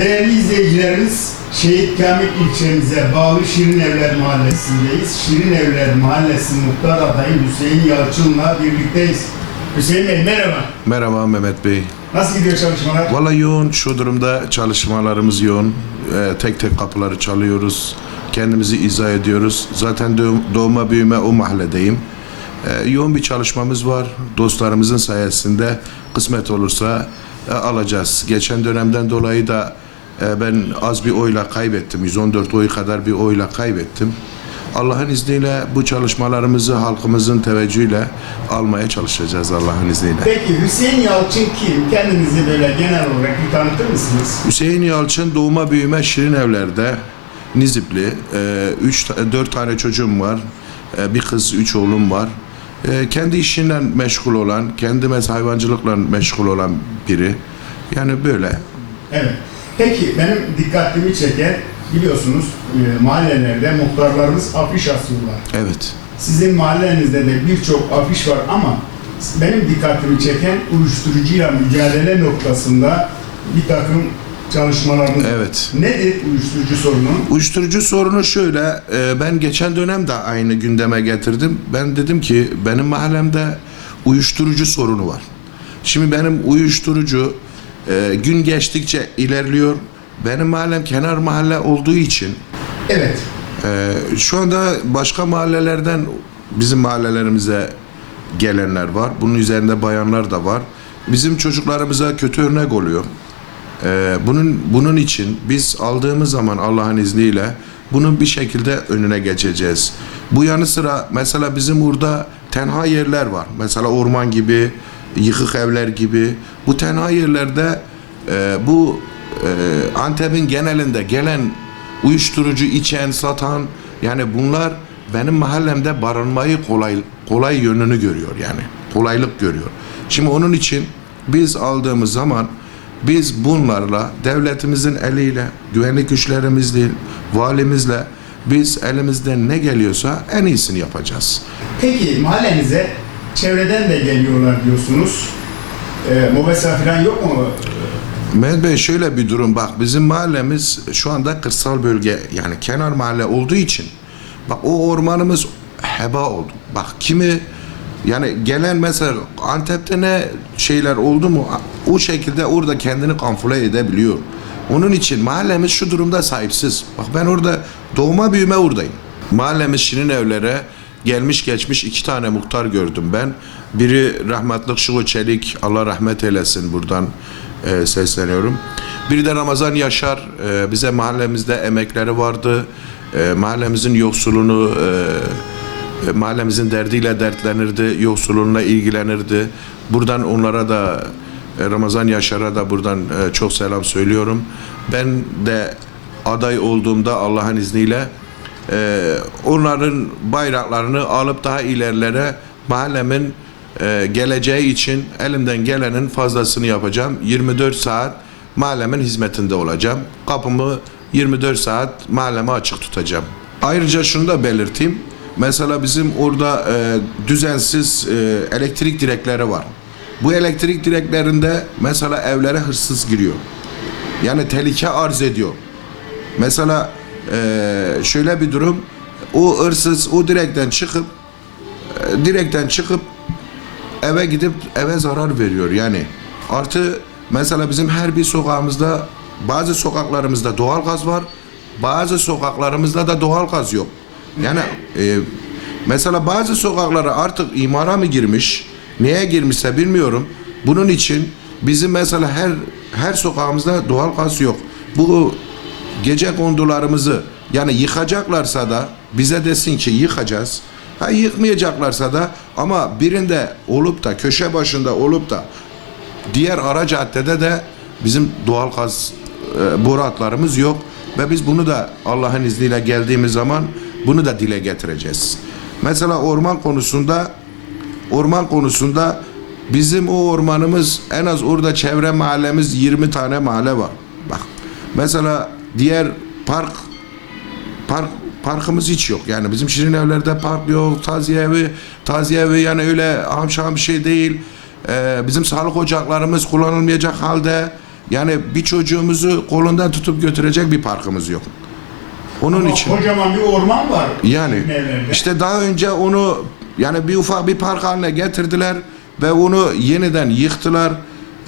Değerli izleyicilerimiz, Şehit Kamil ilçemize bağlı Şirin Evler Mahallesi'ndeyiz. Şirin Evler Mahallesi Muhtar Adayı Hüseyin Yalçın'la birlikteyiz. Hüseyin Bey merhaba. Merhaba Mehmet Bey. Nasıl gidiyor çalışmalar? Valla yoğun şu durumda çalışmalarımız yoğun. Ee, tek tek kapıları çalıyoruz. Kendimizi izah ediyoruz. Zaten doğ- doğma büyüme o mahalledeyim. Ee, yoğun bir çalışmamız var. Dostlarımızın sayesinde kısmet olursa e, alacağız. Geçen dönemden dolayı da e, ben az bir oyla kaybettim. 114 oy kadar bir oyla kaybettim. Allah'ın izniyle bu çalışmalarımızı halkımızın teveccühüyle almaya çalışacağız Allah'ın izniyle. Peki Hüseyin Yalçın kim? Kendinizi böyle genel olarak bir tanıtır mısınız? Hüseyin Yalçın doğma büyüme Şirin Evler'de Nizipli. E, üç, ta- dört tane çocuğum var. E, bir kız, üç oğlum var. E, kendi işiyle meşgul olan, kendi mes hayvancılıkla meşgul olan biri. Yani böyle. Evet. Peki benim dikkatimi çeken biliyorsunuz e, mahallelerde muhtarlarımız afiş asıyorlar. Evet. Sizin mahallenizde de birçok afiş var ama benim dikkatimi çeken uyuşturucuyla mücadele noktasında bir takım çalışmalarınız. Evet. Nedir uyuşturucu sorunu? Uyuşturucu sorunu şöyle, e, ben geçen dönem de aynı gündeme getirdim. Ben dedim ki benim mahallemde uyuşturucu sorunu var. Şimdi benim uyuşturucu e, gün geçtikçe ilerliyor. Benim mahallem kenar mahalle olduğu için Evet. e, şu anda başka mahallelerden bizim mahallelerimize gelenler var. Bunun üzerinde bayanlar da var. Bizim çocuklarımıza kötü örnek oluyor. Ee, bunun bunun için biz aldığımız zaman Allah'ın izniyle bunun bir şekilde önüne geçeceğiz. Bu yanı sıra mesela bizim burada tenha yerler var. Mesela orman gibi, yıkık evler gibi. Bu tenha yerlerde e, bu e, Antep'in genelinde gelen uyuşturucu içen, satan yani bunlar benim mahallemde barınmayı kolay kolay yönünü görüyor yani. Kolaylık görüyor. Şimdi onun için biz aldığımız zaman biz bunlarla devletimizin eliyle, güvenlik güçlerimizle, valimizle biz elimizden ne geliyorsa en iyisini yapacağız. Peki mahallenize çevreden de geliyorlar diyorsunuz. E, mobese falan yok mu? Mehmet Bey şöyle bir durum bak bizim mahallemiz şu anda kırsal bölge yani kenar mahalle olduğu için bak o ormanımız heba oldu. Bak kimi yani gelen mesela Antep'te ne şeyler oldu mu o şekilde orada kendini kamufle edebiliyor. Onun için mahallemiz şu durumda sahipsiz. Bak ben orada doğma büyüme oradayım. Mahallemiz Şirin Evler'e gelmiş geçmiş iki tane muhtar gördüm ben. Biri rahmetli Şıvo Çelik, Allah rahmet eylesin buradan e, sesleniyorum. Biri de Ramazan Yaşar, e, bize mahallemizde emekleri vardı. E, mahallemizin yoksulunu, e, e, mahallemizin derdiyle dertlenirdi, yoksulluğuna ilgilenirdi. Buradan onlara da Ramazan Yaşar'a da buradan e, çok selam söylüyorum. Ben de aday olduğumda Allah'ın izniyle e, onların bayraklarını alıp daha ilerlere mahallemin e, geleceği için elimden gelenin fazlasını yapacağım. 24 saat mahallemin hizmetinde olacağım. Kapımı 24 saat mahalleme açık tutacağım. Ayrıca şunu da belirteyim. Mesela bizim orada e, düzensiz e, elektrik direkleri var. Bu elektrik direklerinde mesela evlere hırsız giriyor. Yani tehlike arz ediyor. Mesela eee, şöyle bir durum. O hırsız o direkten çıkıp e, direkten çıkıp eve gidip eve zarar veriyor yani. Artı mesela bizim her bir sokağımızda bazı sokaklarımızda doğal gaz var. Bazı sokaklarımızda da doğal gaz yok. Yani e, mesela bazı sokaklara artık imara mı girmiş, neye girmişse bilmiyorum. Bunun için bizim mesela her her sokağımızda doğal gaz yok. Bu gece kondularımızı yani yıkacaklarsa da bize desin ki yıkacağız. Ha yıkmayacaklarsa da ama birinde olup da köşe başında olup da diğer ara caddede de bizim doğal gaz e, boru yok ve biz bunu da Allah'ın izniyle geldiğimiz zaman bunu da dile getireceğiz. Mesela orman konusunda orman konusunda bizim o ormanımız en az orada çevre mahallemiz 20 tane mahalle var. Bak mesela diğer park park parkımız hiç yok. Yani bizim Şirin Evler'de park yok, taziye evi, taziye evi yani öyle hamşam bir şey değil. Ee, bizim sağlık ocaklarımız kullanılmayacak halde. Yani bir çocuğumuzu kolundan tutup götürecek bir parkımız yok. Onun Ama için Kocaman bir orman var. yani evlerde. işte daha önce onu yani bir ufak bir park haline getirdiler ve onu yeniden yıktılar.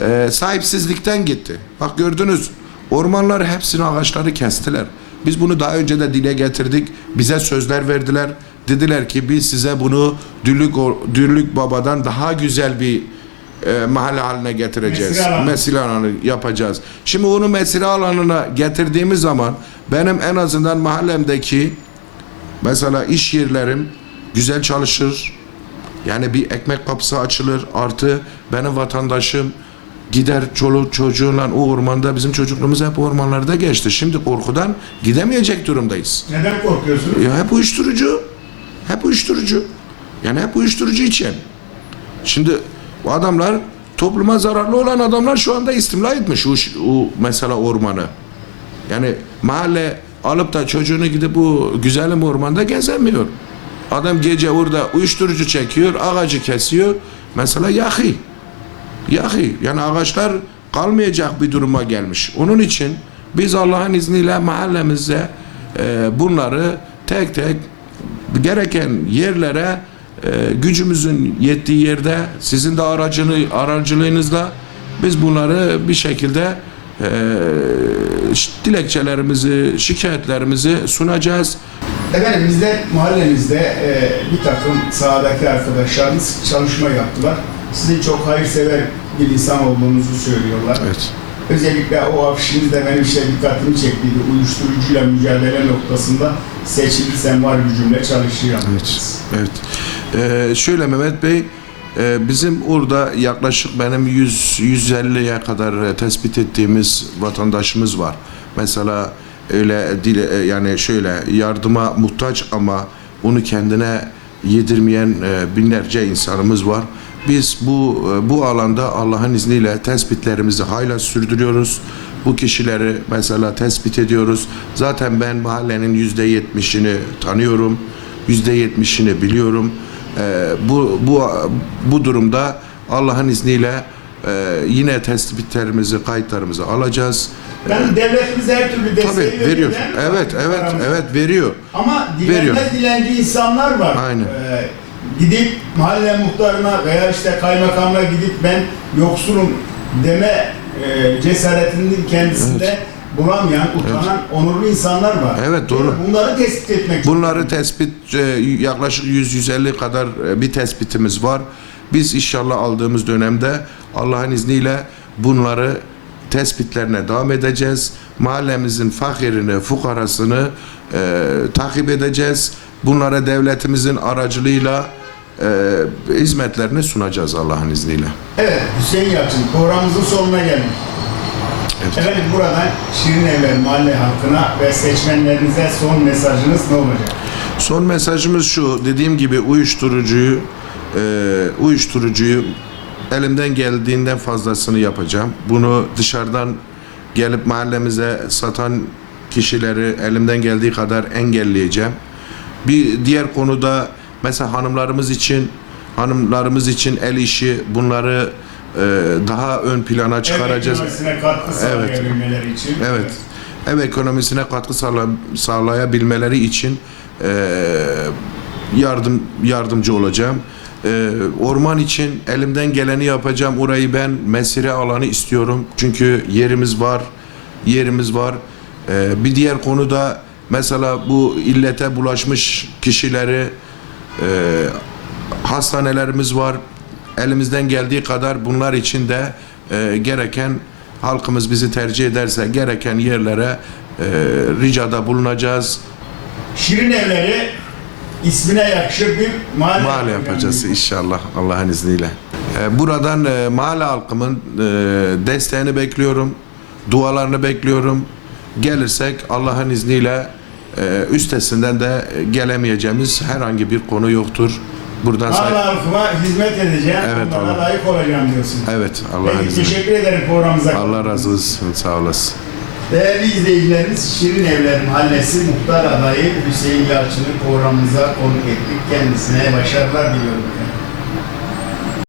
Ee, sahipsizlikten gitti. Bak gördünüz ormanlar hepsini ağaçları kestiler. Biz bunu daha önce de dile getirdik. Bize sözler verdiler. Dediler ki biz size bunu Dürlük, Dürlük Baba'dan daha güzel bir e, mahalle haline getireceğiz. Mesire. Mesire alanı yapacağız. Şimdi onu mesire alanına getirdiğimiz zaman benim en azından mahallemdeki Mesela iş yerlerim güzel çalışır. Yani bir ekmek kapısı açılır. Artı benim vatandaşım gider çoluk çocuğuyla o ormanda bizim çocukluğumuz hep ormanlarda geçti. Şimdi korkudan gidemeyecek durumdayız. Neden korkuyorsun? Ya hep uyuşturucu. Hep uyuşturucu. Yani hep uyuşturucu için. Şimdi bu adamlar topluma zararlı olan adamlar şu anda istimla etmiş o, o mesela ormanı. Yani mahalle alıp da çocuğunu gidip bu güzelim ormanda gezemiyor. Adam gece orada uyuşturucu çekiyor, ağacı kesiyor. Mesela yahi. Yahi. Yani ağaçlar kalmayacak bir duruma gelmiş. Onun için biz Allah'ın izniyle mahallemize e, bunları tek tek gereken yerlere e, gücümüzün yettiği yerde sizin de aracını aracılığınızla biz bunları bir şekilde e, dilekçelerimizi, şikayetlerimizi sunacağız. Efendim bizler mahallemizde e, bir takım sahadaki arkadaşlarımız çalışma yaptılar. Sizin çok hayırsever bir insan olduğunuzu söylüyorlar. Evet. Özellikle o afişiniz de benim işte dikkatimi çektiydi. Uyuşturucuyla mücadele noktasında seçilirsen var gücümle çalışıyor. Evet. Evet. Ee, şöyle Mehmet Bey, e, bizim orada yaklaşık benim 100 150'ye kadar e, tespit ettiğimiz vatandaşımız var. Mesela öyle dile e, yani şöyle yardıma muhtaç ama onu kendine yedirmeyen e, binlerce insanımız var. Biz bu e, bu alanda Allah'ın izniyle tespitlerimizi hala sürdürüyoruz. Bu kişileri mesela tespit ediyoruz. Zaten ben mahallenin yüzde yetmişini tanıyorum. Yüzde yetmişini biliyorum. Bu bu bu durumda Allah'ın izniyle e, yine tespitlerimizi, kayıtlarımızı alacağız. Yani devletimiz her türlü desteği Tabii veriyor. mi? Evet, evet, Paramız. evet veriyor. Ama Veriyor. dilenmez dilenci insanlar var. Aynen. Ee, gidip mahalle muhtarına veya işte kaymakamla gidip ben yoksulum deme e, cesaretinin kendisinde bulamayan, utanan, onurlu insanlar var. Evet, doğru. Bunları tespit etmek Bunları tespit e, yaklaşık 100-150 kadar e, bir tespitimiz var. Biz inşallah aldığımız dönemde Allah'ın izniyle bunları tespitlerine devam edeceğiz. Mahallemizin fakirini, fukarasını e, takip edeceğiz. Bunlara devletimizin aracılığıyla e, hizmetlerini sunacağız Allah'ın izniyle. Evet, Hüseyin Yalçın programımızın sonuna geldik. Evet. Efendim buradan Şirin Evler mahalle halkına ve seçmenlerinize son mesajınız ne olacak? Son mesajımız şu. Dediğim gibi uyuşturucuyu e, uyuşturucuyu elimden geldiğinden fazlasını yapacağım. Bunu dışarıdan gelip mahallemize satan kişileri elimden geldiği kadar engelleyeceğim. Bir diğer konuda mesela hanımlarımız için hanımlarımız için el işi bunları e, daha ön plana çıkaracağız. Ev ekonomisine katkı Evet. sağlayabilmeleri için. Evet. Ev ekonomisine katkı sağla, sağlayabilmeleri için eee, yardım yardımcı olacağım. Eee, orman için elimden geleni yapacağım. Orayı ben mesire alanı istiyorum. Çünkü yerimiz var. Yerimiz var. Eee, bir diğer konuda mesela bu illete bulaşmış kişileri eee, hastanelerimiz var. Elimizden geldiği kadar bunlar için de e, gereken halkımız bizi tercih ederse gereken yerlere e, ricada bulunacağız. Şirin Evleri ismine yakışır bir mahalle, Mahalle yapacağız inşallah Allah'ın izniyle. E, buradan e, mahalle halkımın e, desteğini bekliyorum. Dualarını bekliyorum. Gelirsek Allah'ın izniyle e, üstesinden de gelemeyeceğimiz herhangi bir konu yoktur. Buradan Mahalle halkıma hizmet edeceğim, Evet, onlara Allah. layık olacağım diyorsun. Evet Allah'ın izniyle. teşekkür ederim programımıza. Allah razı olsun. Sağ olasın. Değerli izleyicilerimiz Şirin Evler Mahallesi Muhtar Adayı Hüseyin Yalçın'ı programımıza konuk ettik. Kendisine başarılar diliyorum.